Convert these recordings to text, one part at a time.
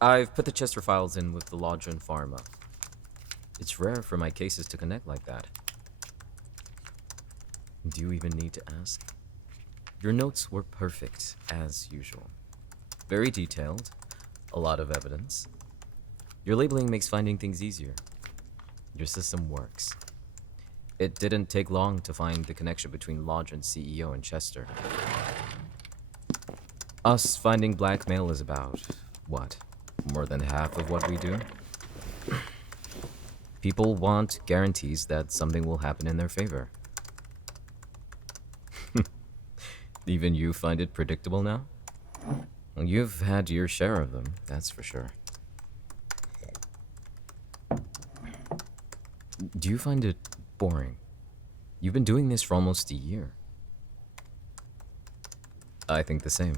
I've put the Chester files in with the Lodge and Pharma. It's rare for my cases to connect like that. Do you even need to ask? Your notes were perfect, as usual. Very detailed, a lot of evidence. Your labeling makes finding things easier. Your system works. It didn't take long to find the connection between Lodge and CEO and Chester. Us finding blackmail is about, what, more than half of what we do? People want guarantees that something will happen in their favor. Even you find it predictable now? Well, you've had your share of them, that's for sure. Do you find it boring? You've been doing this for almost a year. I think the same.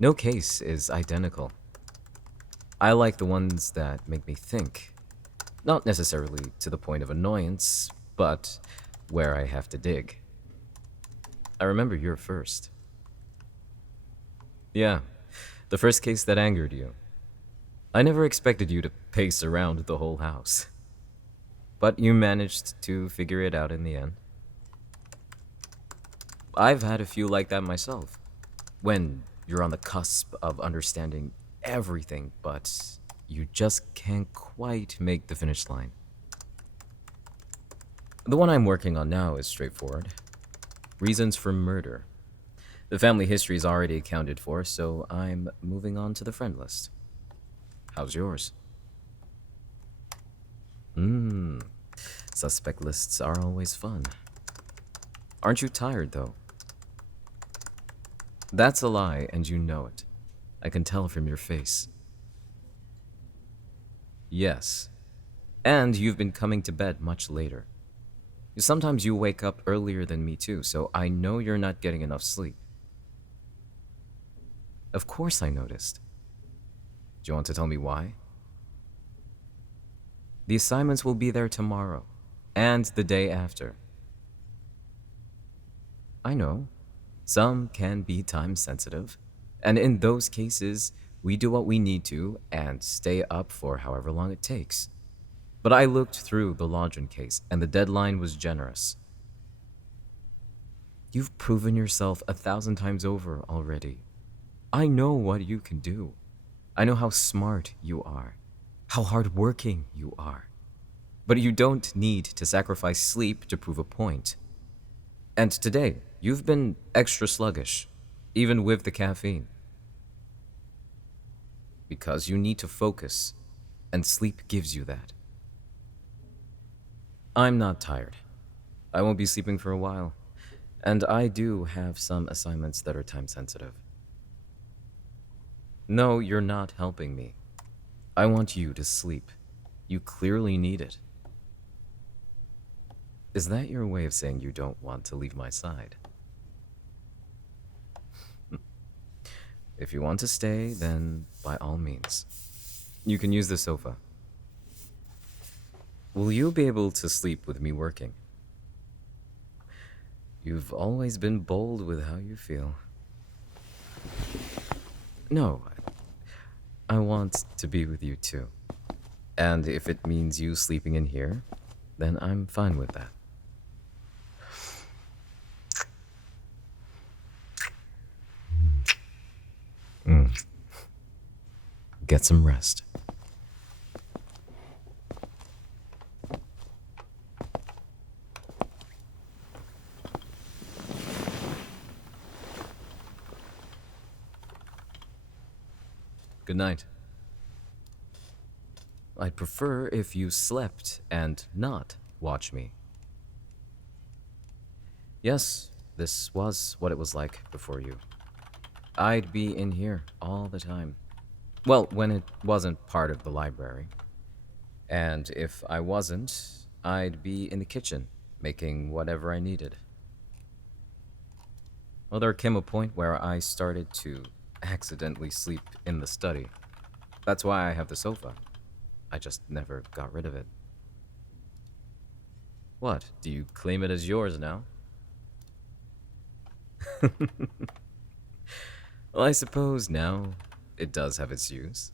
No case is identical. I like the ones that make me think. Not necessarily to the point of annoyance, but where I have to dig. I remember your first. Yeah, the first case that angered you. I never expected you to pace around the whole house. But you managed to figure it out in the end. I've had a few like that myself. When you're on the cusp of understanding everything, but you just can't quite make the finish line. The one I'm working on now is straightforward. Reasons for murder. The family history is already accounted for, so I'm moving on to the friend list. How's yours? Suspect lists are always fun. Aren't you tired, though? That's a lie, and you know it. I can tell from your face. Yes. And you've been coming to bed much later. Sometimes you wake up earlier than me too, so I know you're not getting enough sleep. Of course I noticed. Do you want to tell me why? The assignments will be there tomorrow, and the day after. I know. Some can be time sensitive, and in those cases, we do what we need to and stay up for however long it takes. But I looked through the Lodgen case, and the deadline was generous. You've proven yourself 1,000 times over already. I know what you can do. I know how smart you are, how hardworking you are. But you don't need to sacrifice sleep to prove a point. And today, you've been extra sluggish, even with the caffeine. Because you need to focus, and sleep gives you that. I'm not tired. I won't be sleeping for a while, and I do have some assignments that are time sensitive. No, you're not helping me. I want you to sleep. You clearly need it. Is that your way of saying you don't want to leave my side? If you want to stay, then by all means. You can use the sofa. Will you be able to sleep with me working? You've always been bold with how you feel. No, I want to be with you too. And if it means you sleeping in here, then I'm fine with that. Get some rest. Good night. I'd prefer if you slept and not watch me. Yes, this was what it was like before you. I'd be in here all the time. Well, when it wasn't part of the library. And if I wasn't, I'd be in the kitchen, making whatever I needed. Well, there came a point where I started to accidentally sleep in the study. That's why I have the sofa. I just never got rid of it. What, do you claim it as yours now? Well, I suppose now it does have its use.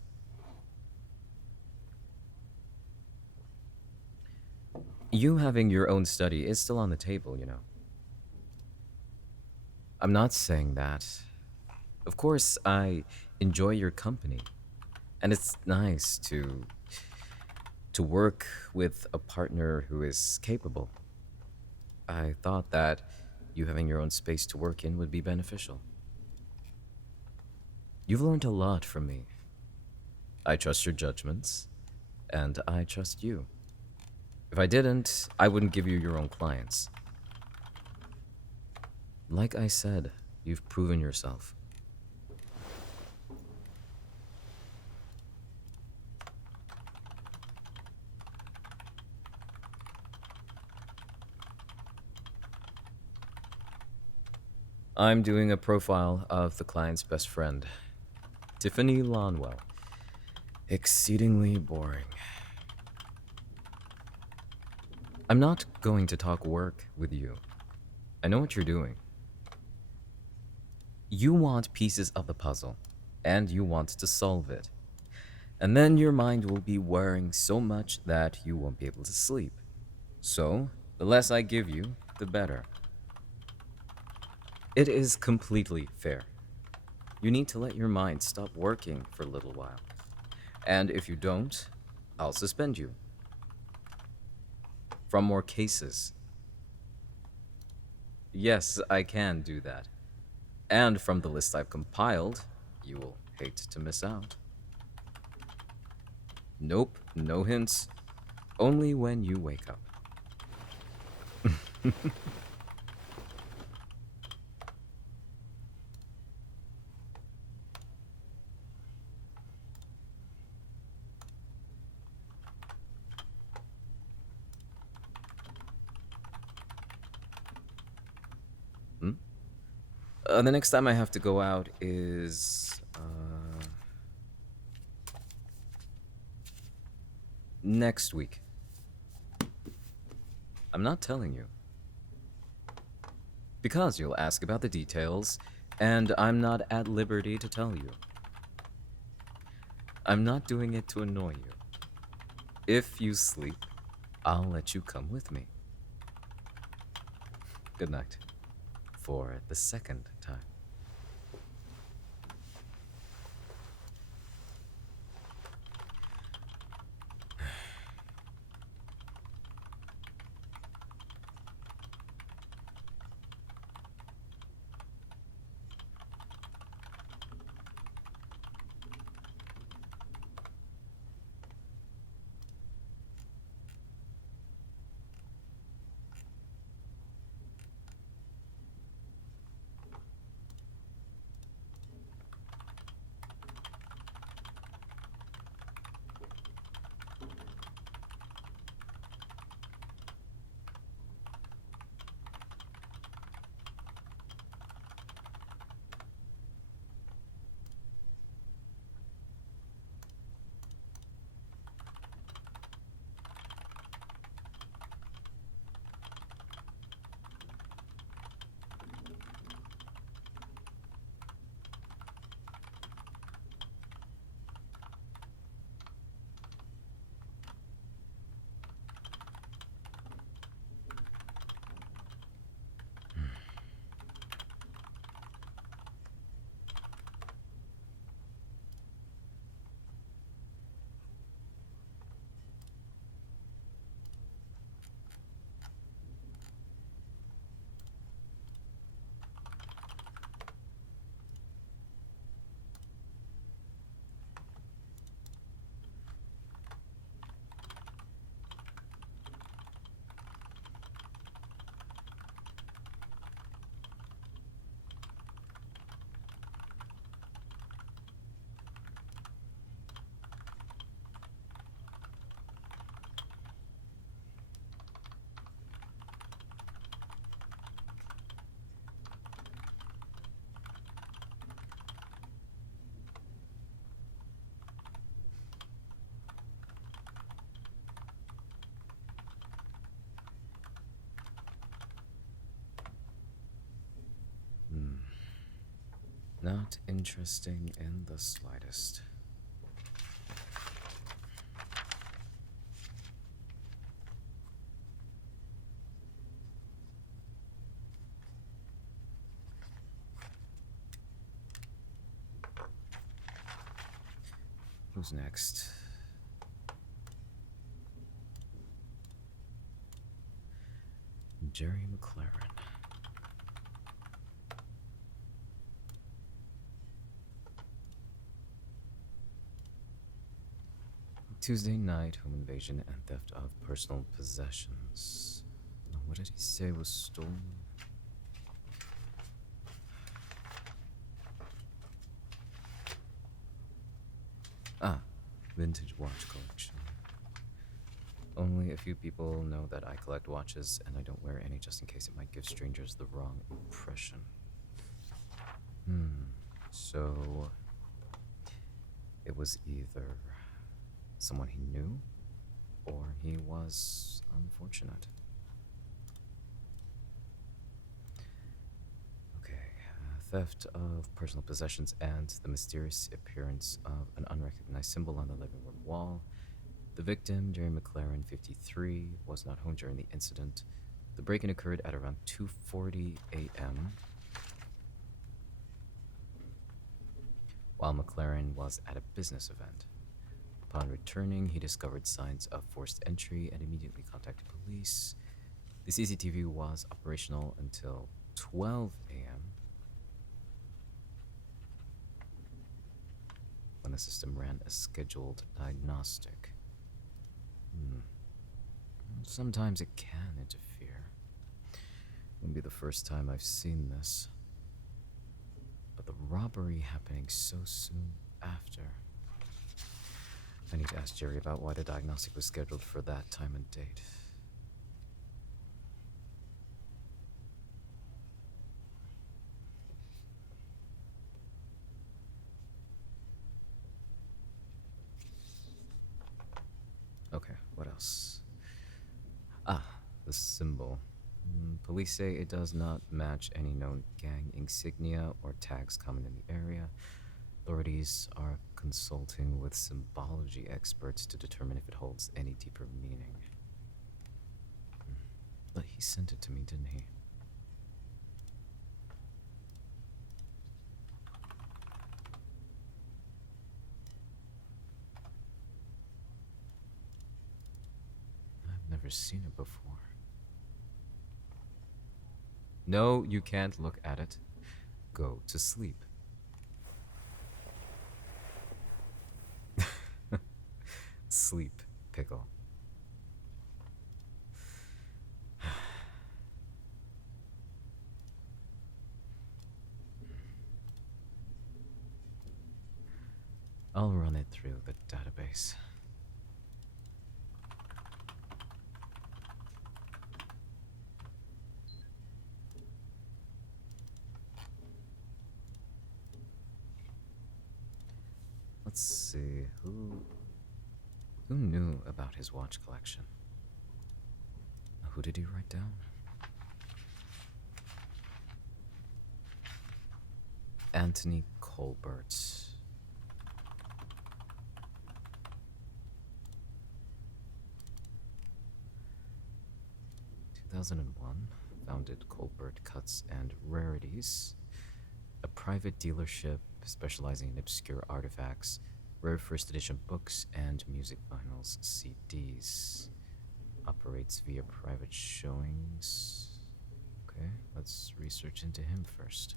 You having your own study is still on the table, you know. I'm not saying that. Of course, I enjoy your company, and it's nice to work with a partner who is capable. I thought that you having your own space to work in would be beneficial. You've learned a lot from me. I trust your judgments, and I trust you. If I didn't, I wouldn't give you your own clients. Like I said, you've proven yourself. I'm doing a profile of the client's best friend, Tiffany Lonwell. Exceedingly boring. I'm not going to talk work with you. I know what you're doing. You want pieces of the puzzle, and you want to solve it. And then your mind will be worrying so much that you won't be able to sleep. So, the less I give you, the better. It is completely fair. You need to let your mind stop working for a little while. And if you don't, I'll suspend you. From more cases. Yes, I can do that. And from the list I've compiled, you will hate to miss out. Nope, no hints. Only when you wake up. Hmm? The next time I have to go out is next week. I'm not telling you. Because you'll ask about the details, and I'm not at liberty to tell you. I'm not doing it to annoy you. If you sleep, I'll let you come with me. Good night. For the second time. Not interesting in the slightest. Who's next? Jerry McLaren. Tuesday night, home invasion and theft of personal possessions. What did he say was stolen? Ah, vintage watch collection. Only a few people know that I collect watches, and I don't wear any just in case it might give strangers the wrong impression. So it was either someone he knew, or he was unfortunate. Okay, theft of personal possessions and the mysterious appearance of an unrecognized symbol on the living room wall. The victim, Jerry McLaren, 53, was not home during the incident. The break-in occurred at around 2:40 a.m. while McLaren was at a business event. Upon returning, he discovered signs of forced entry and immediately contacted police. The CCTV was operational until 12 a.m. when the system ran a scheduled diagnostic. Sometimes it can interfere. Wouldn't be the first time I've seen this. But the robbery happening so soon after. I need to ask Jerry about why the diagnostic was scheduled for that time and date. Okay, what else? The symbol. Police say it does not match any known gang insignia or tags common in the area. Authorities are consulting with symbology experts to determine if it holds any deeper meaning. But he sent it to me, didn't he? I've never seen it before. No, you can't look at it. Go to sleep. Sleep, pickle. I'll run it through the database. Let's see, who knew about his watch collection? Who did he write down? Anthony Colbert. 2001, founded Colbert Cuts and Rarities, a private dealership specializing in obscure artifacts, rare first edition books, and music vinyls, CDs. Operates via private showings. Okay, let's research into him first.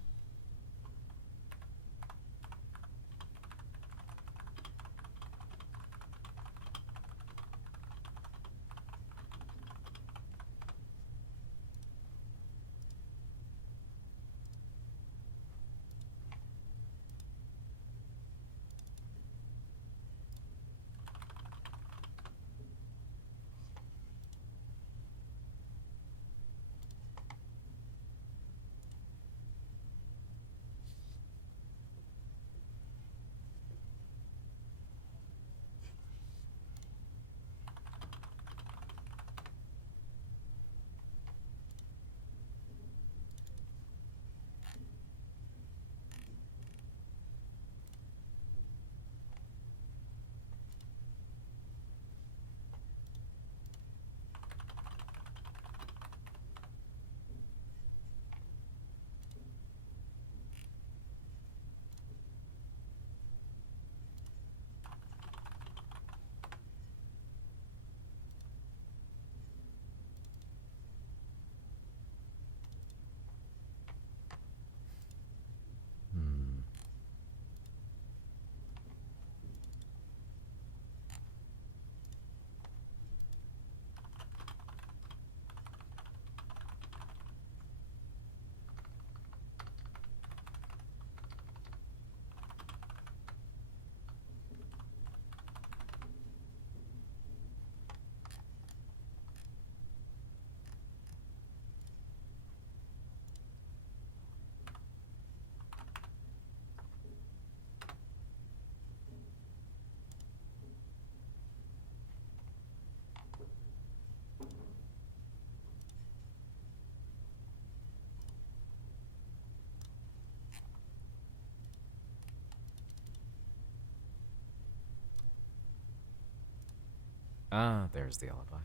Ah, there's the alibi.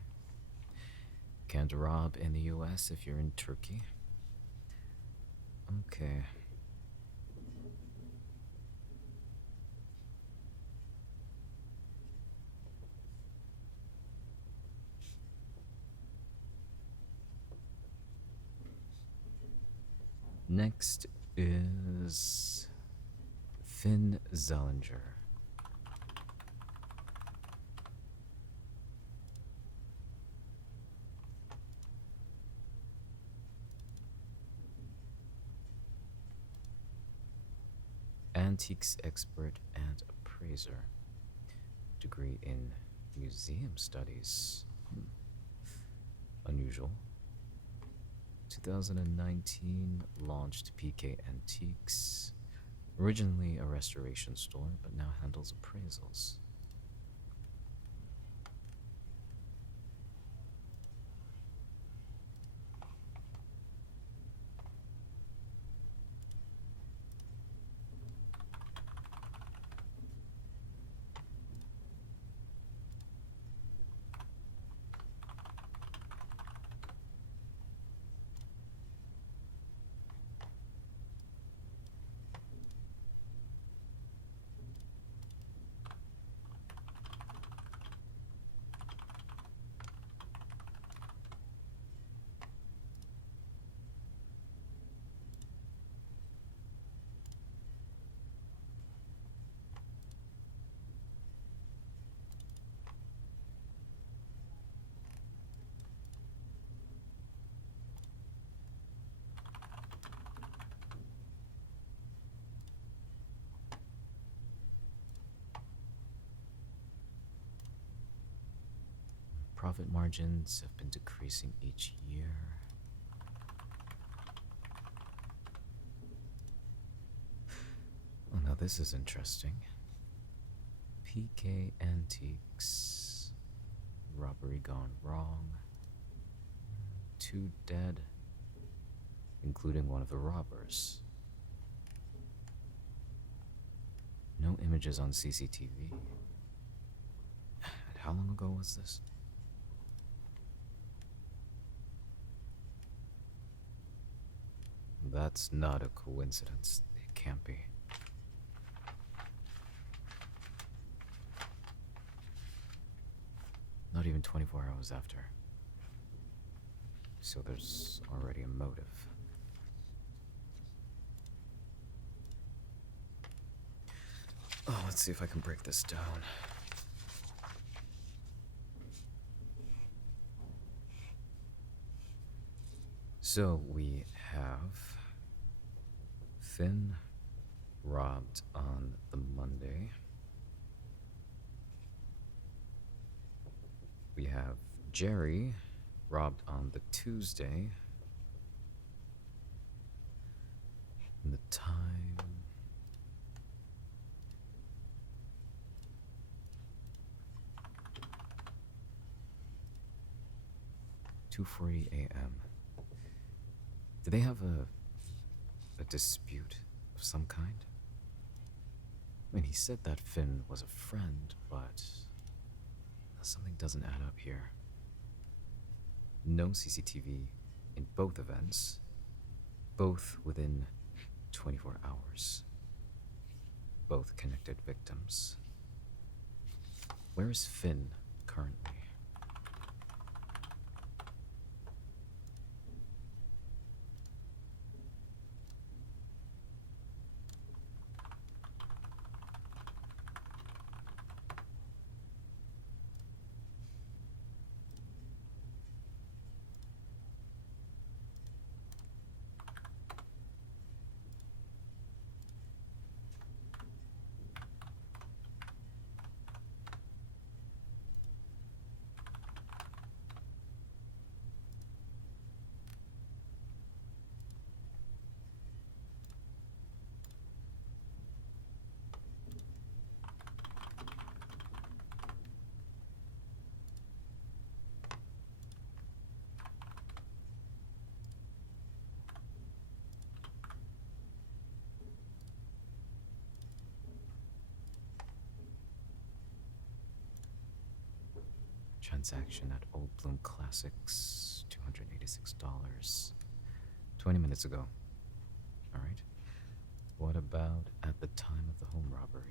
Can't rob in the US if you're in Turkey. Okay. Next is Finn Zellinger. Antiques expert and appraiser. Degree in museum studies. Unusual. 2019 launched PK Antiques. Originally a restoration store, but now handles appraisals. Profit margins have been decreasing each year. Oh, now this is interesting. PK Antiques. Robbery gone wrong. 2 dead, including one of the robbers. No images on CCTV. And how long ago was this? That's not a coincidence. It can't be. Not even 24 hours after. So there's already a motive. Oh, let's see if I can break this down. So we have Finn robbed on the Monday. We have Jerry robbed on the Tuesday. And the time... ...2:40 a.m. Do they have a dispute of some kind? I mean, he said that Finn was a friend, but something doesn't add up here. No CCTV in both events, both within 24 hours. Both connected victims. Where is Finn currently? Transaction at Old Bloom Classics, $286. 20 minutes ago. Alright. What about at the time of the home robbery?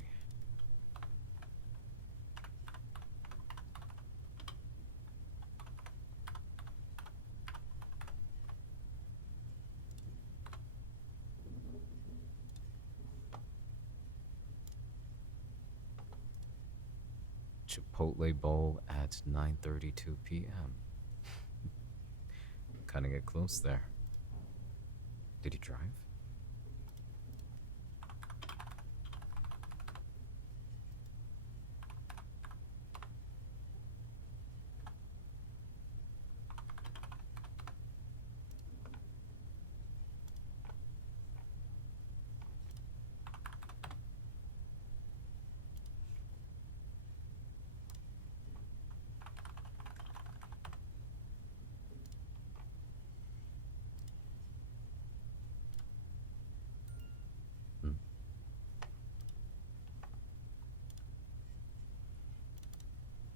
Chipotle bowl at 9:32 p.m. Kinda get close there. Did he drive?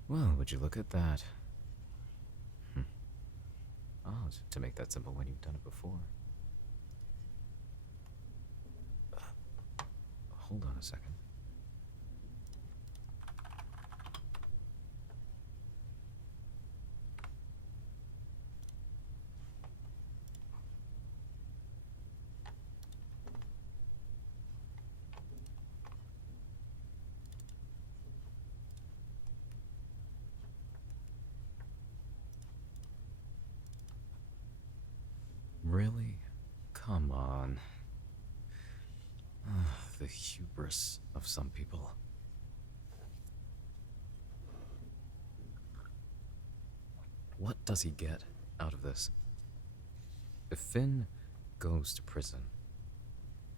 Well, would you look at that? Oh, to make that simple when you've done it before. Hold on a second. Really? Come on. The hubris of some people. What does he get out of this? If Finn goes to prison,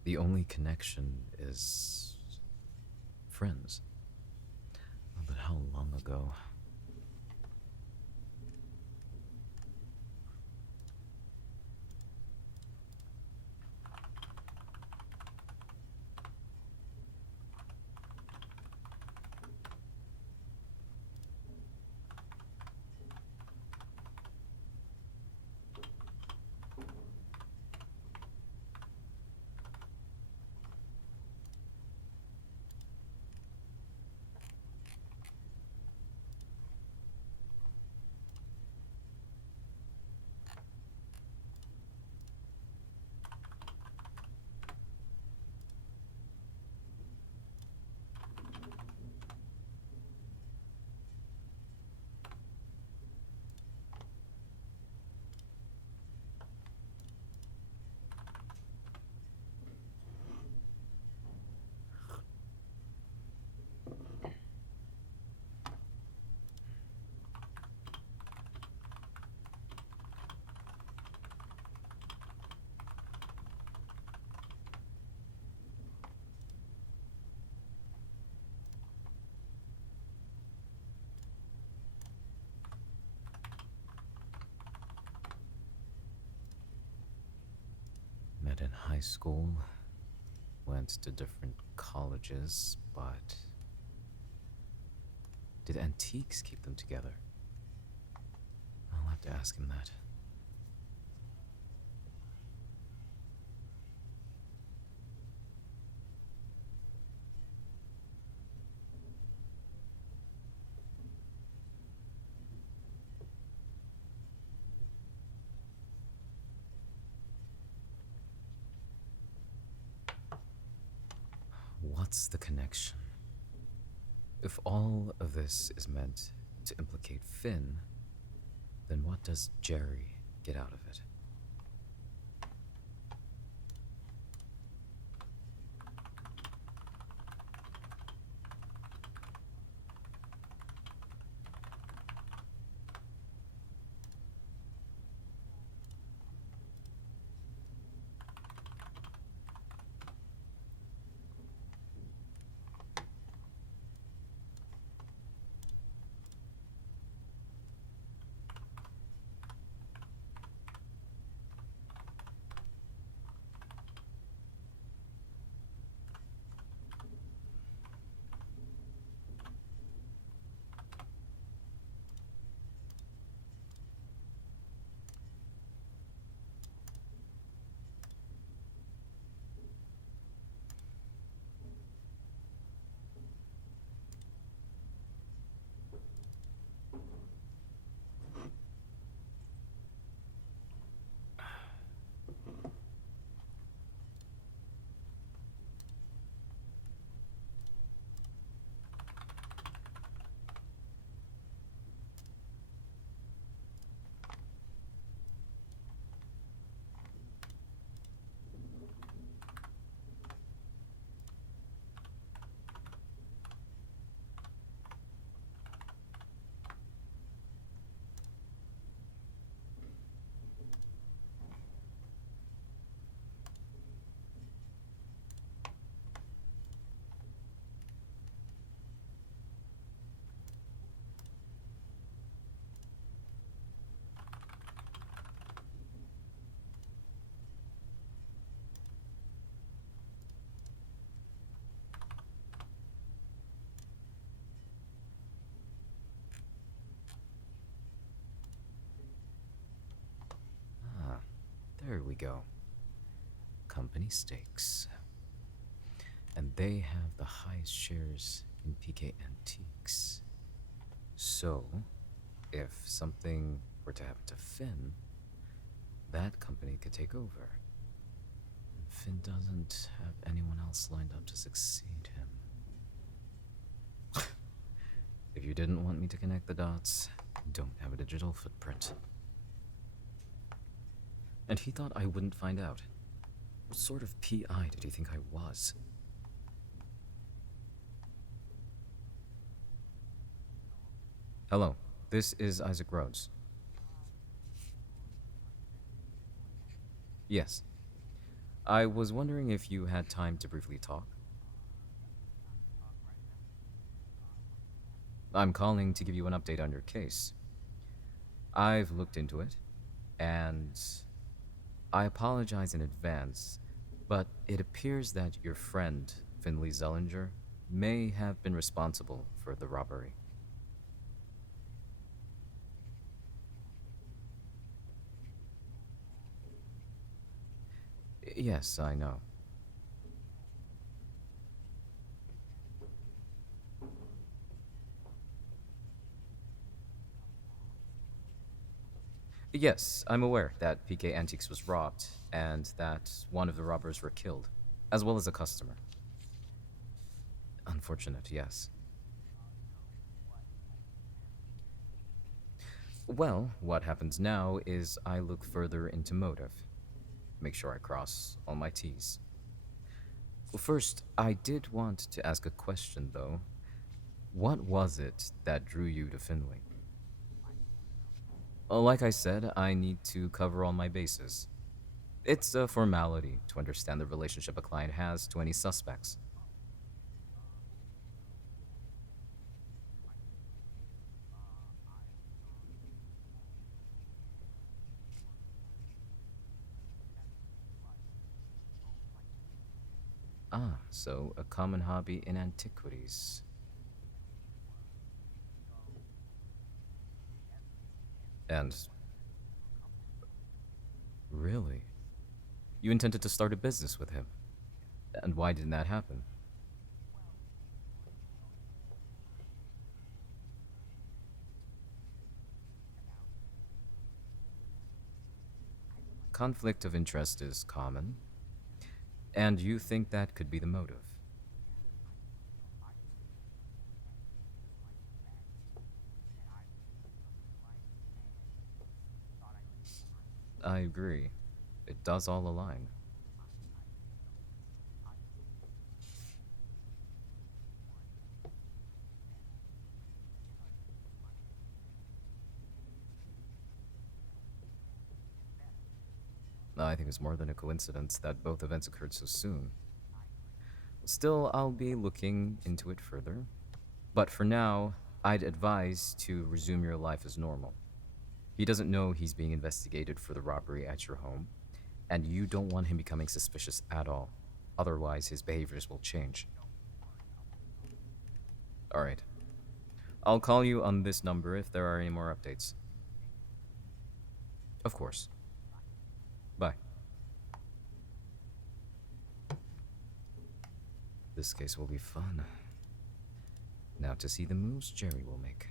the only connection is friends. But how long ago? Met in high school, went to different colleges, but did antiques keep them together? I'll have to ask him that. What's the connection? If all of this is meant to implicate Finn, then what does Jerry get out of it? there we go. Company stakes. And they have the highest shares in PK Antiques. So, if something were to happen to Finn, that company could take over. And Finn doesn't have anyone else lined up to succeed him. If you didn't want me to connect the dots, don't have a digital footprint. And he thought I wouldn't find out. What sort of PI did he think I was? Hello, this is Isaac Rhodes. Yes. I was wondering if you had time to briefly talk. I'm calling to give you an update on your case. I've looked into it, and I apologize in advance, but it appears that your friend, Finley Zellinger, may have been responsible for the robbery. Yes, I know. Yes, I'm aware that PK Antiques was robbed, and that one of the robbers were killed, as well as a customer. Unfortunate, yes. Well, what happens now is I look further into motive. Make sure I cross all my T's. Well, first, I did want to ask a question, though. What was it that drew you to Finley? Like I said, I need to cover all my bases. It's a formality to understand the relationship a client has to any suspects. Ah, so a common hobby in antiquities. And really? You intended to start a business with him? And why didn't that happen? Conflict of interest is common, and you think that could be the motive. I agree. It does all align. I think it's more than a coincidence that both events occurred so soon. Still, I'll be looking into it further. But for now, I'd advise to resume your life as normal. He doesn't know he's being investigated for the robbery at your home, and you don't want him becoming suspicious at all. Otherwise, his behaviors will change. Alright. I'll call you on this number if there are any more updates. Of course. Bye. This case will be fun. Now to see the moves Jerry will make.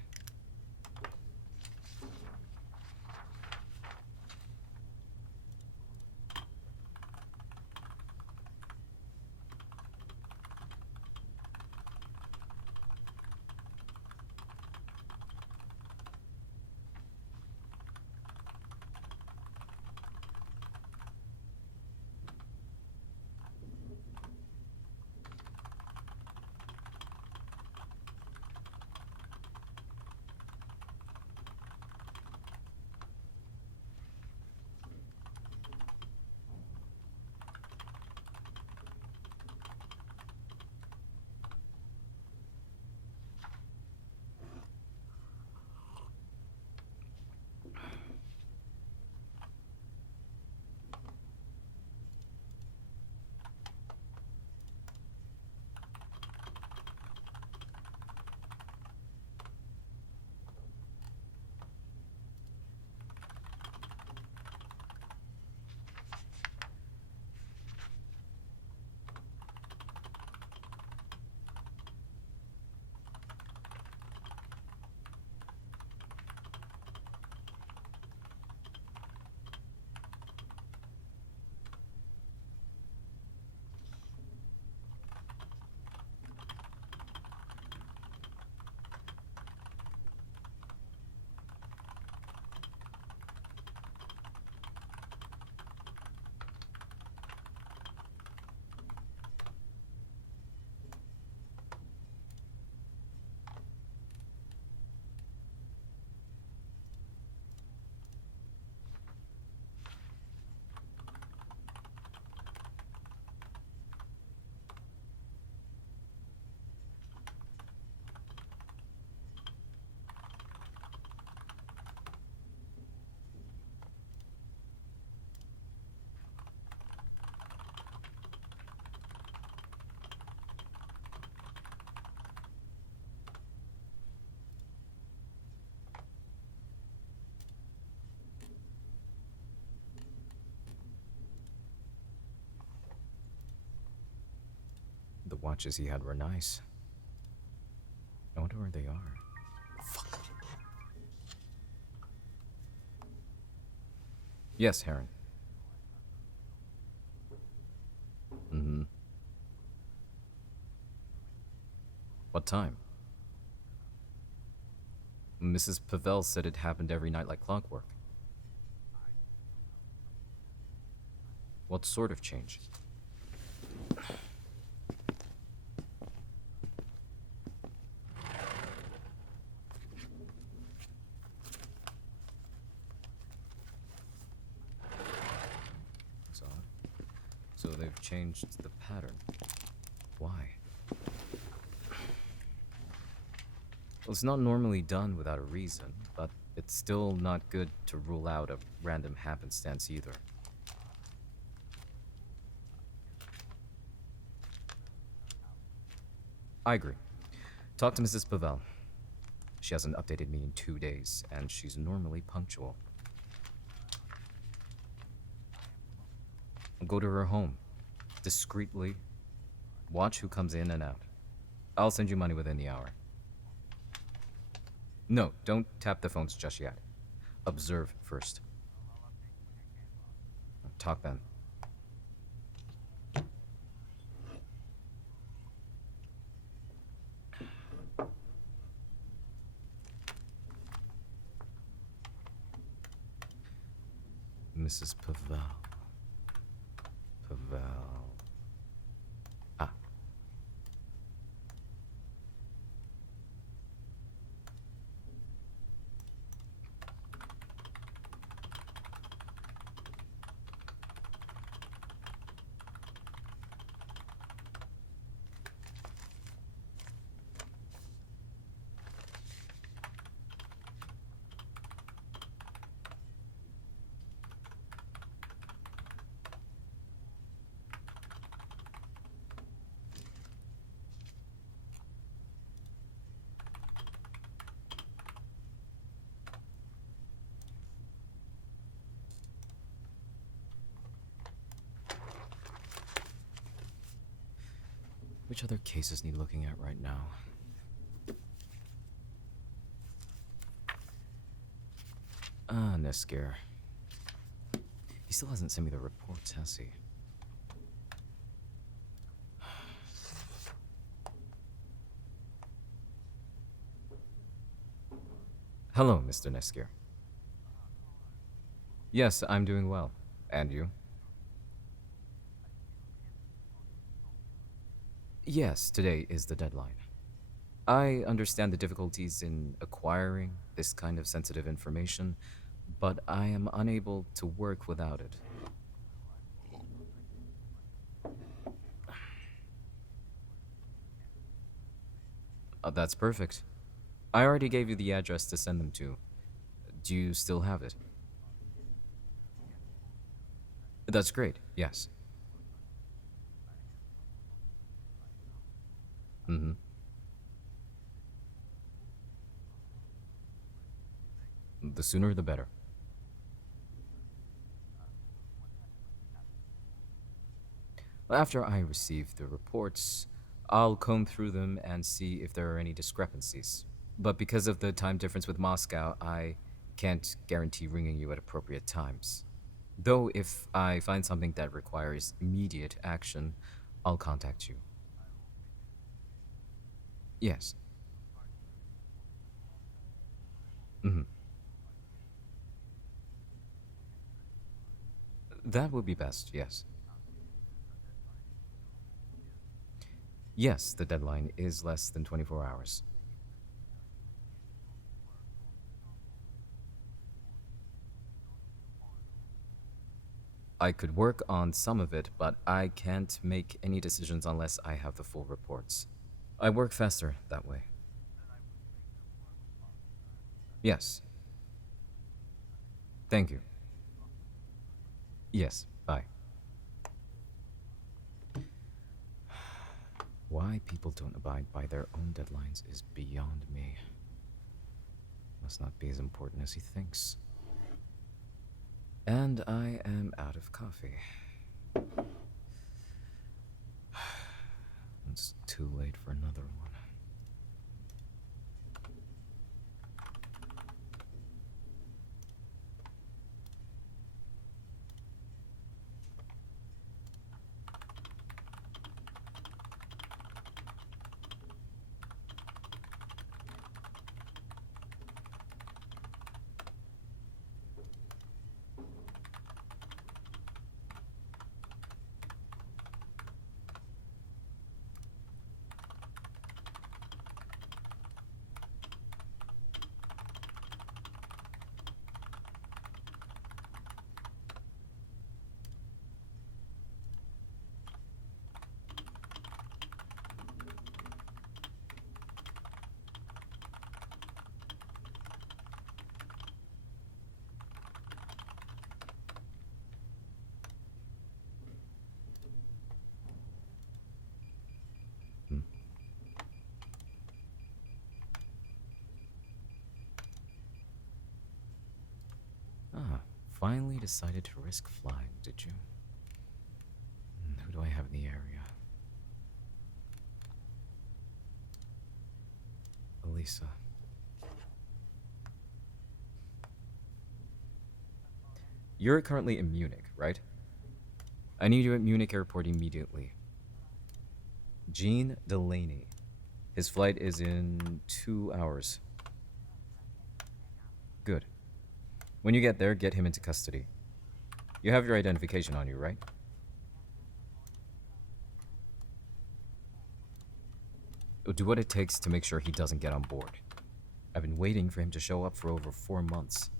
watches he had were nice. I wonder where they are. Fuck. Yes, Heron. Mm-hmm. What time? Mrs. Pavel said it happened every night like clockwork. What sort of change? That's odd. So they've changed the pattern. Why? Well, it's not normally done without a reason, but it's still not good to rule out a random happenstance either. I agree. Talk to Mrs. Pavel. She hasn't updated me in 2 days, and she's normally punctual. Go to her home, discreetly. Watch who comes in and out. I'll send you money within the hour. No, don't tap the phones just yet. Observe first. Talk then. Mrs. Pavel. Pavel. Ah. Which other cases need looking at right now? Neskir. He still hasn't sent me the reports, has he? Hello, Mr. Neskir. Yes, I'm doing well. And you? Yes, today is the deadline. I understand the difficulties in acquiring this kind of sensitive information, but I am unable to work without it. That's perfect. I already gave you the address to send them to. Do you still have it? That's great, yes. Mm-hmm. The sooner the better. After I receive the reports, I'll comb through them and see if there are any discrepancies. But because of the time difference with Moscow, I can't guarantee ringing you at appropriate times. Though if I find something that requires immediate action, I'll contact you. Yes. Mm-hmm. That would be best, yes. Yes, the deadline is less than 24 hours. I could work on some of it, but I can't make any decisions unless I have the full reports. I work faster that way. Yes. Thank you. Yes, bye. Why people don't abide by their own deadlines is beyond me. Must not be as important as he thinks. And I am out of coffee. Let's too late for another one. Finally decided to risk flying, did you? Who do I have in the area? Elisa. You're currently in Munich, right? I need you at Munich airport immediately. Jean Delaney. His flight is in 2 hours. Good. When you get there, get him into custody. You have your identification on you, right? Do what it takes to make sure he doesn't get on board. I've been waiting for him to show up for over 4 months.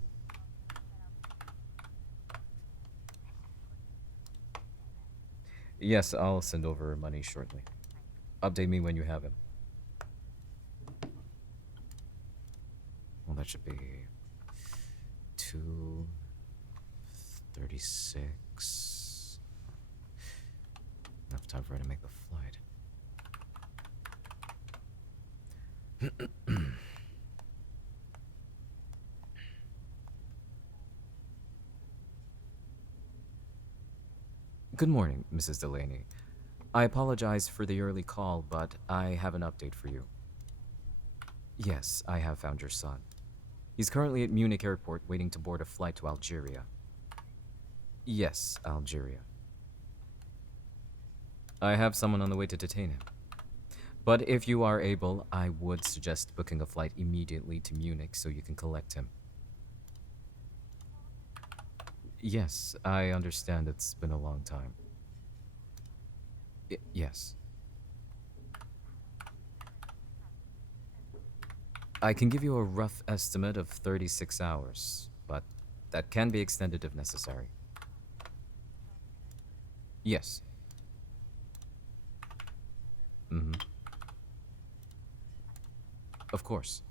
Yes, I'll send over money shortly. Update me when you have him. Well, that should be 2:36. Enough time for her to make the flight. Good morning, Mrs. Delaney. I apologize for the early call, but I have an update for you. Yes, I have found your son. He's currently at Munich airport waiting to board a flight to Algeria. Yes, Algeria. I have someone on the way to detain him. But if you are able, I would suggest booking a flight immediately to Munich so you can collect him. Yes, I understand it's been a long time. Yes. I can give you a rough estimate of 36 hours, but that can be extended if necessary. Yes. Of course.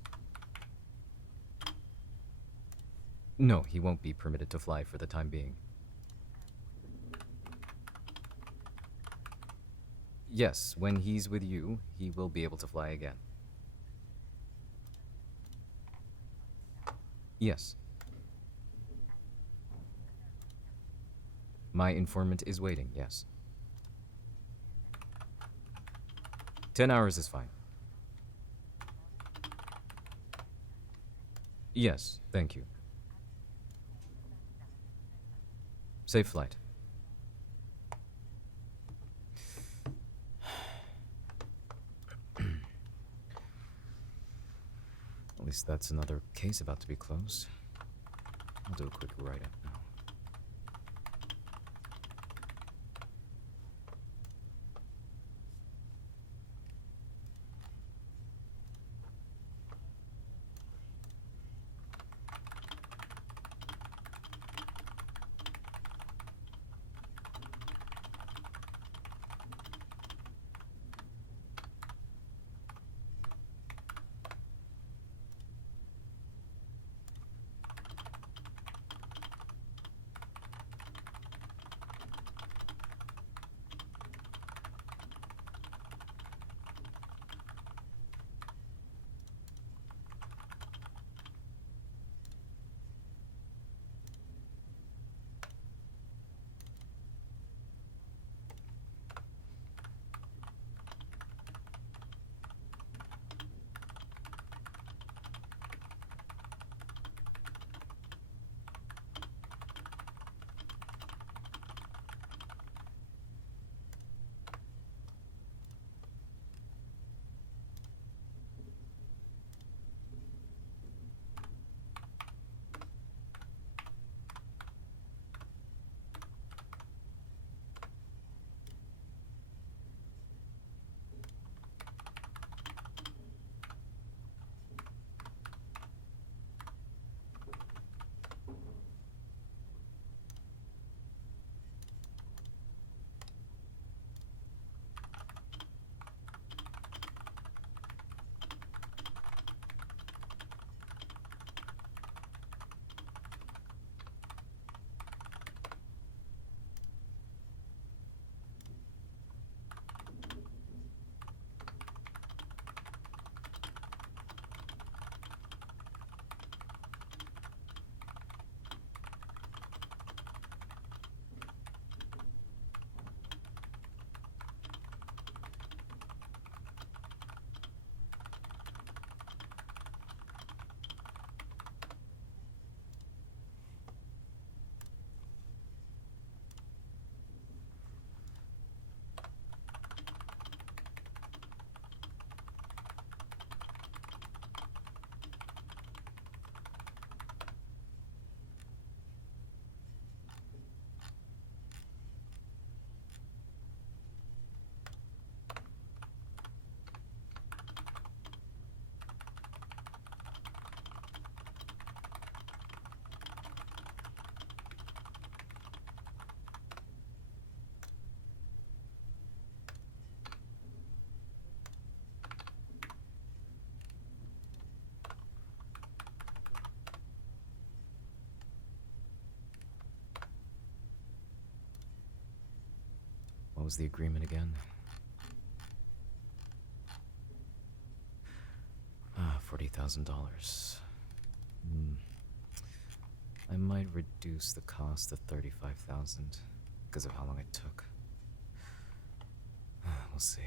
No, he won't be permitted to fly for the time being. Yes, when he's with you, he will be able to fly again. Yes. My informant is waiting, yes. 10 hours is fine. Yes, thank you. Safe flight. At least that's another case about to be closed. I'll do a quick write-up now. was the agreement again? $40,000. I might reduce the cost to $35,000 because of how long it took. We'll see.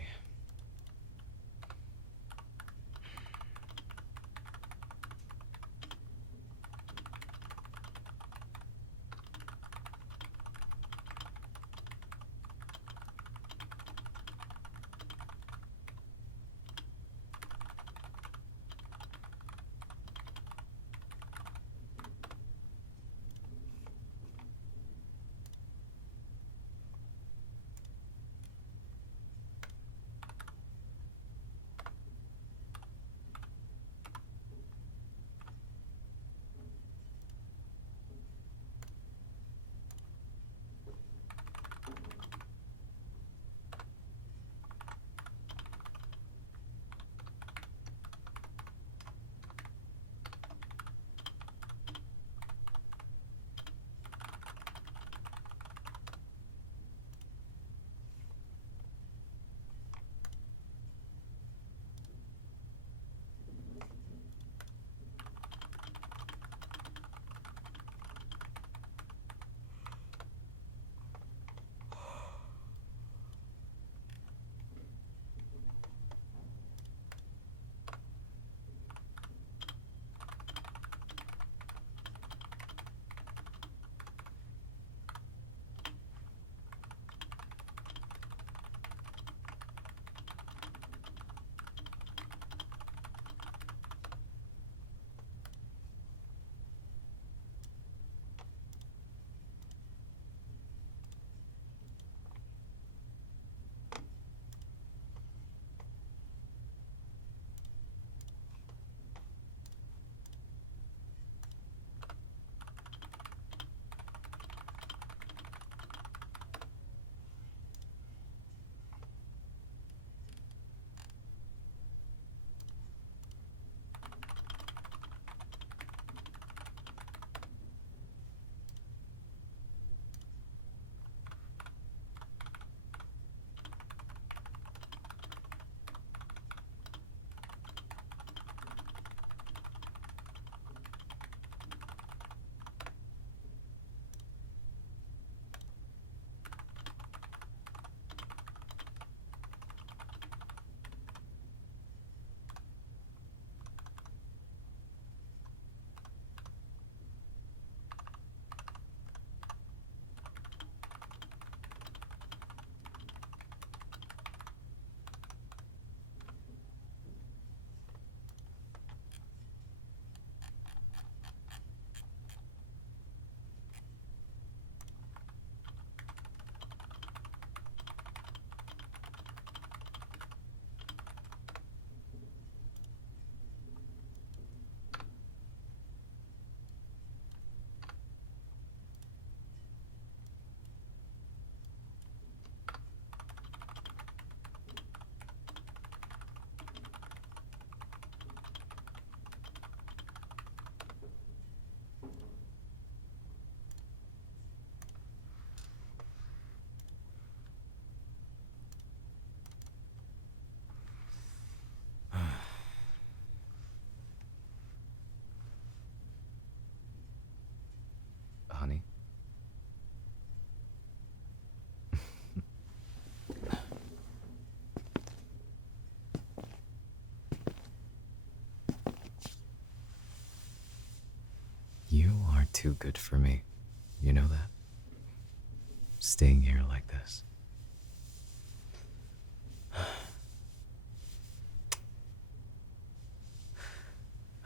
Honey? You are too good for me. You know that? Staying here like this.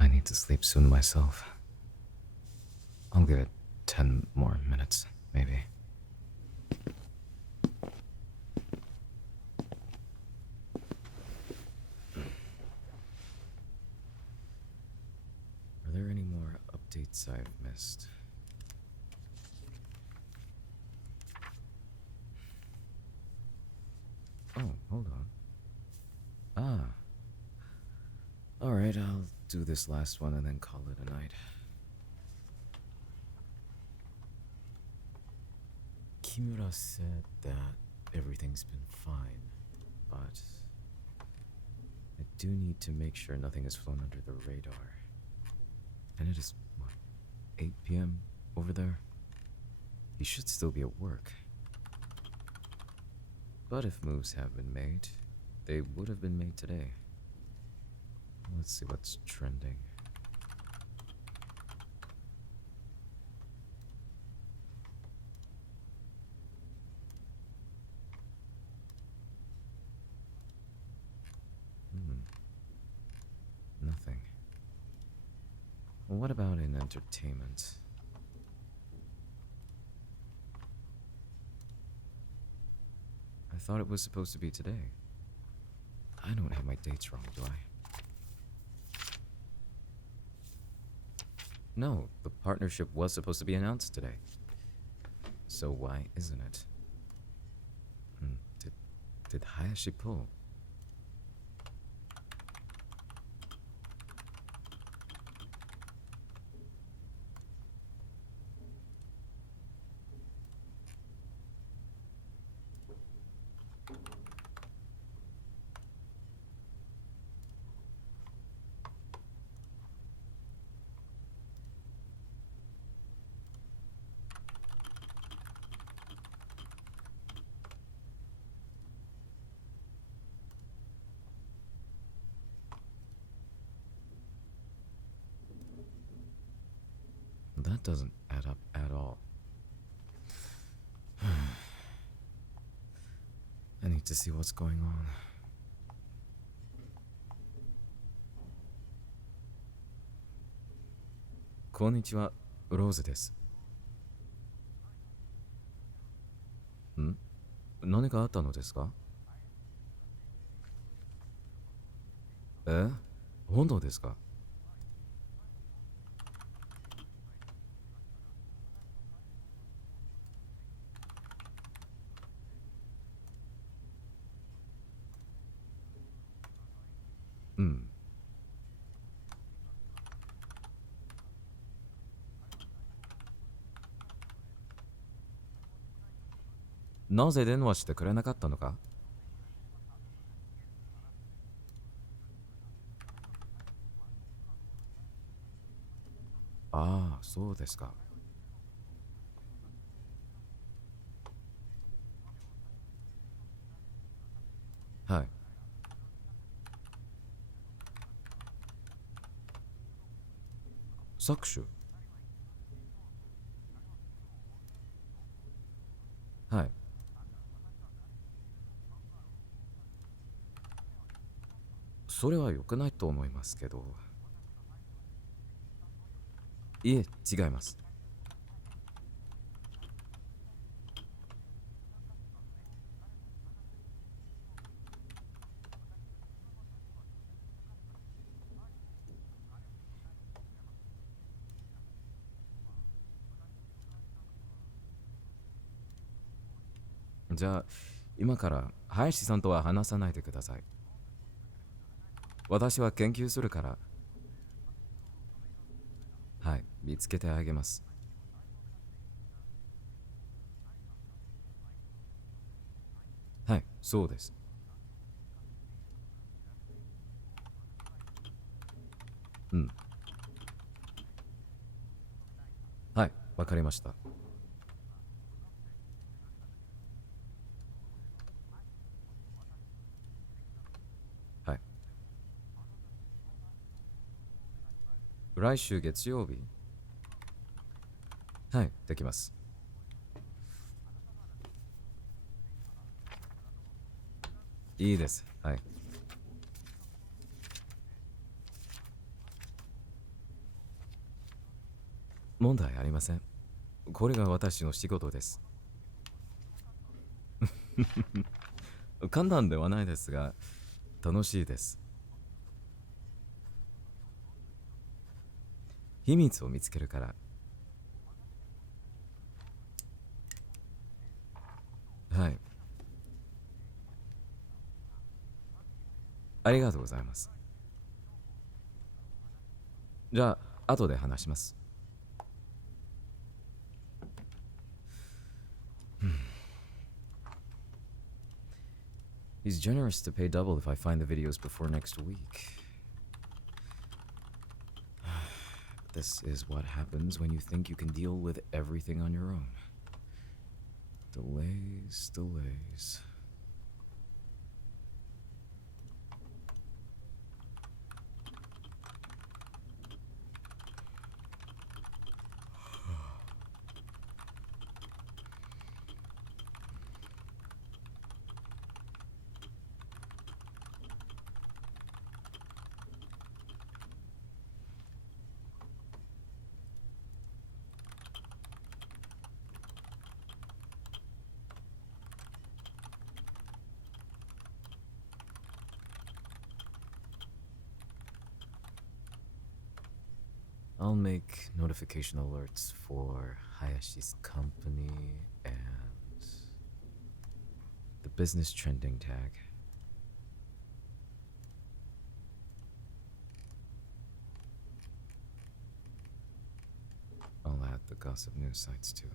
I need to sleep soon myself. I'll give it 10 more minutes, maybe. Are there any more updates I've missed? Oh, hold on. Alright, I'll do this last one and then call it a night. Kimura said that everything's been fine, but I do need to make sure nothing has flown under the radar. And it is, what, 8 p.m. over there? He should still be at work. But if moves have been made, they would have been made today. Let's see what's trending. Nothing. What about in entertainment? I thought it was supposed to be today. I don't have my dates wrong, do I? No, the partnership was supposed to be announced today. So why isn't it? Did Hayashi pull? That doesn't add up at all. I need to see what's going on. Konnichiwa, Rose です。何かあったのですか？本当ですか？なぜ電話してくれなかったのか？ああ、そうですか。はい。搾取？はい。それは良くないと思いますけど。いえ、違います。じゃあ、今から林さんとは話さないでください。私は研究するから。はい、見つけてあげます。はい、そうです。はい、わかりました。はい。来週月曜日？はい、できます。いいです。はい。問題ありません。これが私の仕事です。簡単ではないですが、楽しいです。秘密を見つけるから。はい。ありがとうございます。じゃあ、後で話します。He's generous to pay double if I find the videos before next week. This is what happens when you think you can deal with everything on your own. Delays, delays. I'll make notification alerts for Hayashi's company and the business trending tag. I'll add the gossip news sites too.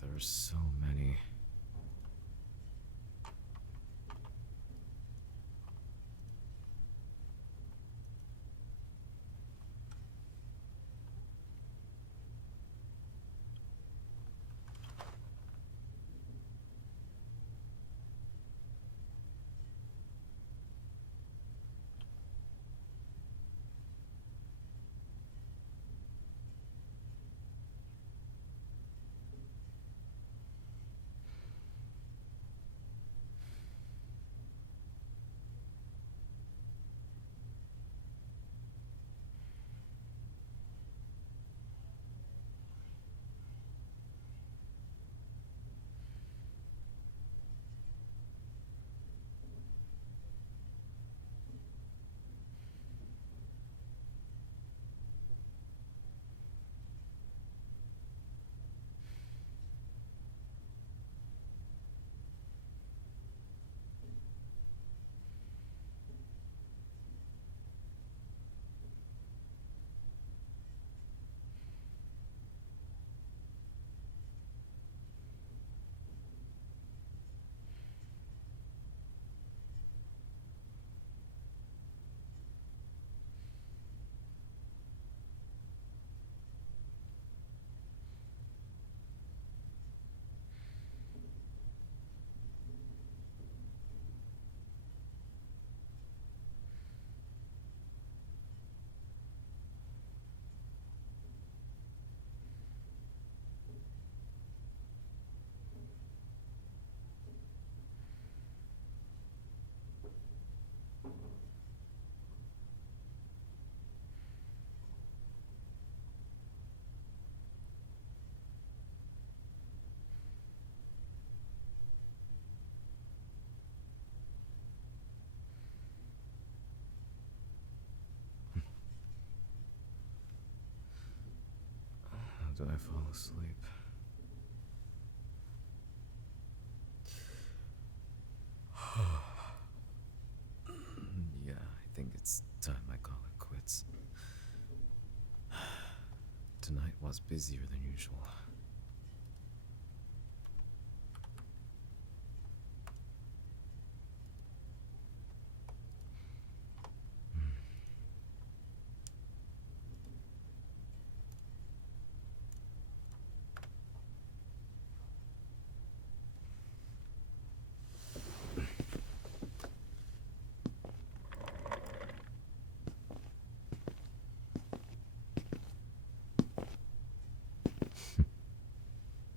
There's so many. How did I fall asleep? Yeah, I think it's time I call it quits. Tonight was busier than usual.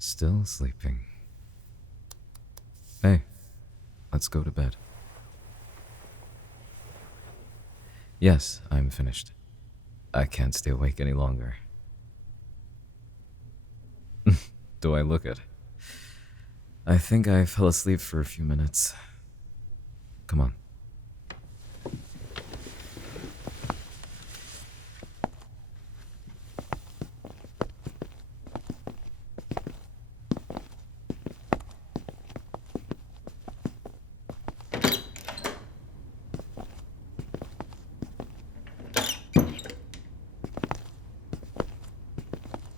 Still sleeping. Hey, let's go to bed. Yes, I'm finished. I can't stay awake any longer. Do I look it? I think I fell asleep for a few minutes. Come on.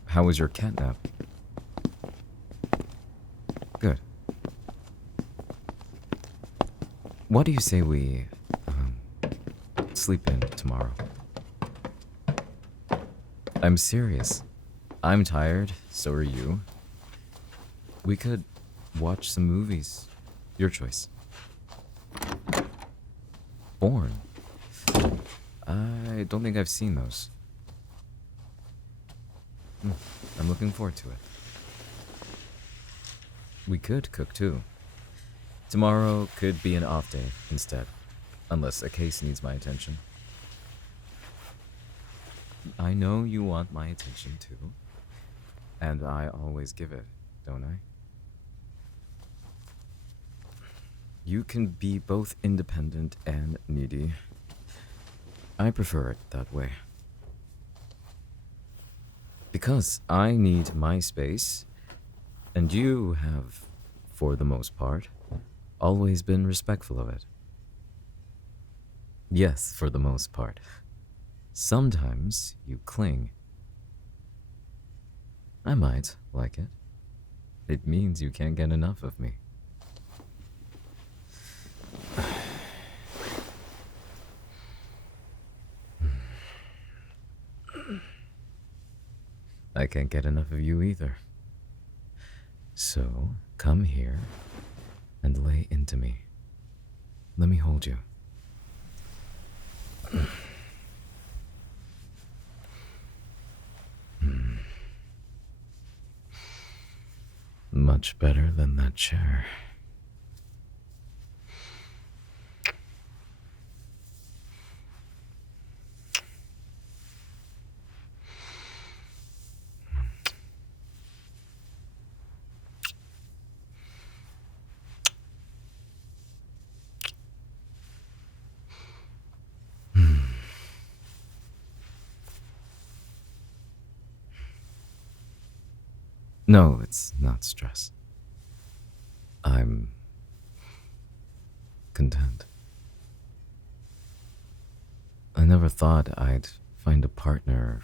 How was your catnap? Good. What do you say we sleep in tomorrow? I'm serious. I'm tired, so are you. We could watch some movies. Your choice. Born. I don't think I've seen those. I'm looking forward to it. We could cook too. Tomorrow could be an off day instead, unless a case needs my attention. I know you want my attention too, and I always give it, don't I? You can be both independent and needy. I prefer it that way. Because I need my space, and you have, for the most part, always been respectful of it. Yes, for the most part. Sometimes you cling. I might like it. It means you can't get enough of me. I can't get enough of you either. So, come here and lay into me. Let me hold you. Much better than that chair. No, it's not stress. I'm content. I never thought I'd find a partner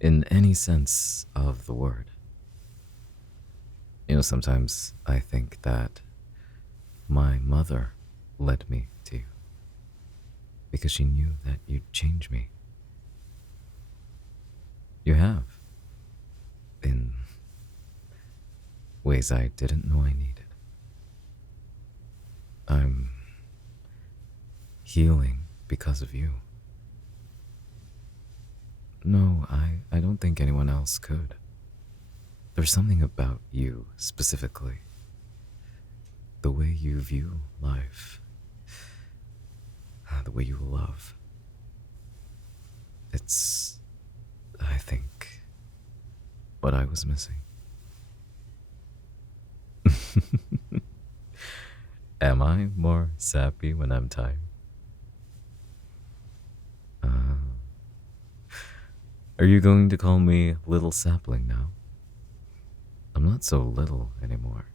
in any sense of the word. You know, sometimes I think that my mother led me to you because she knew that you'd change me. You have. In ways I didn't know I needed. I'm healing because of you. No, I don't think anyone else could. There's something about you, specifically. The way you view life. The way you love. It's, I think, what I was missing. Am I more sappy when I'm tired? Are you going to call me little sapling now? I'm not so little anymore.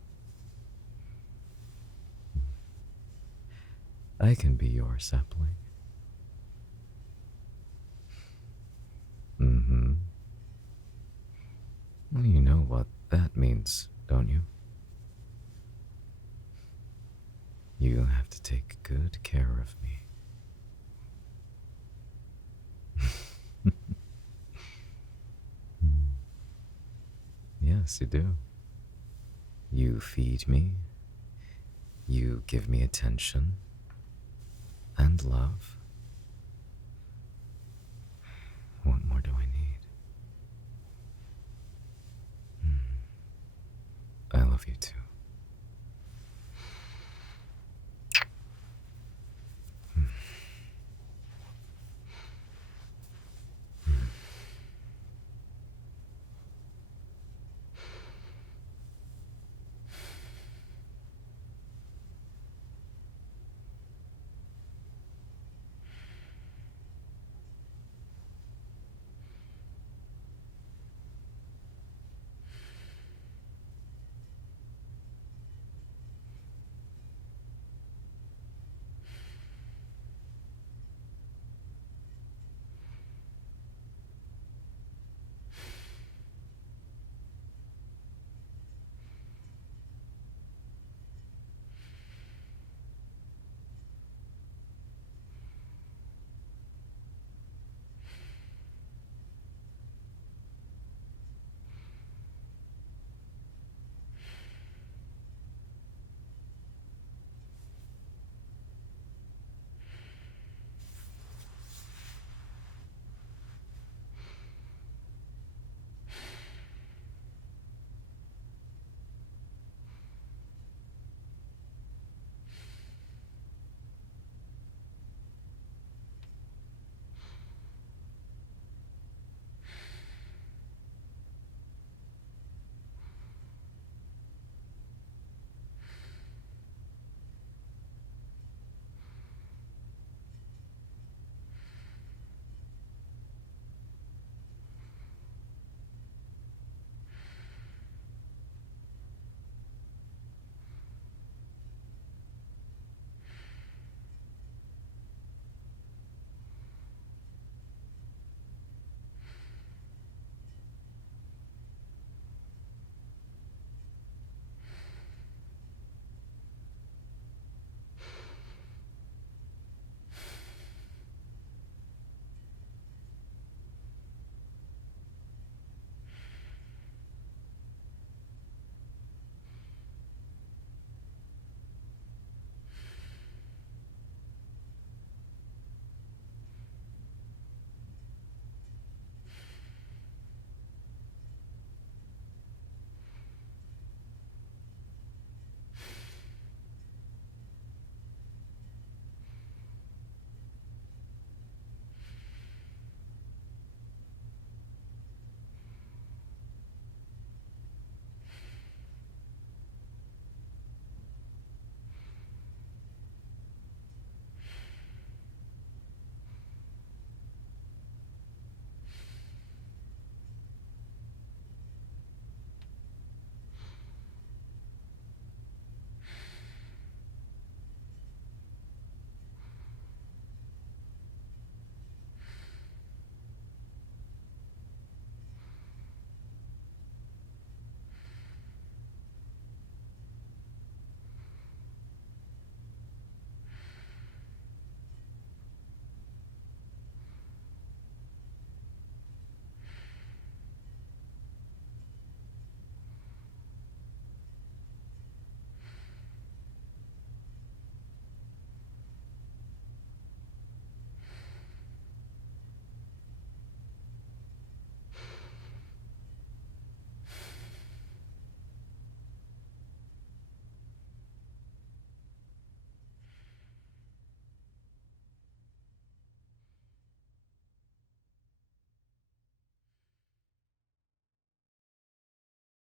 I can be your sapling. Well, you know what that means, don't you? You have to take good care of me. Yes, you do. You feed me. You give me attention and love. What more do I need? I love you too.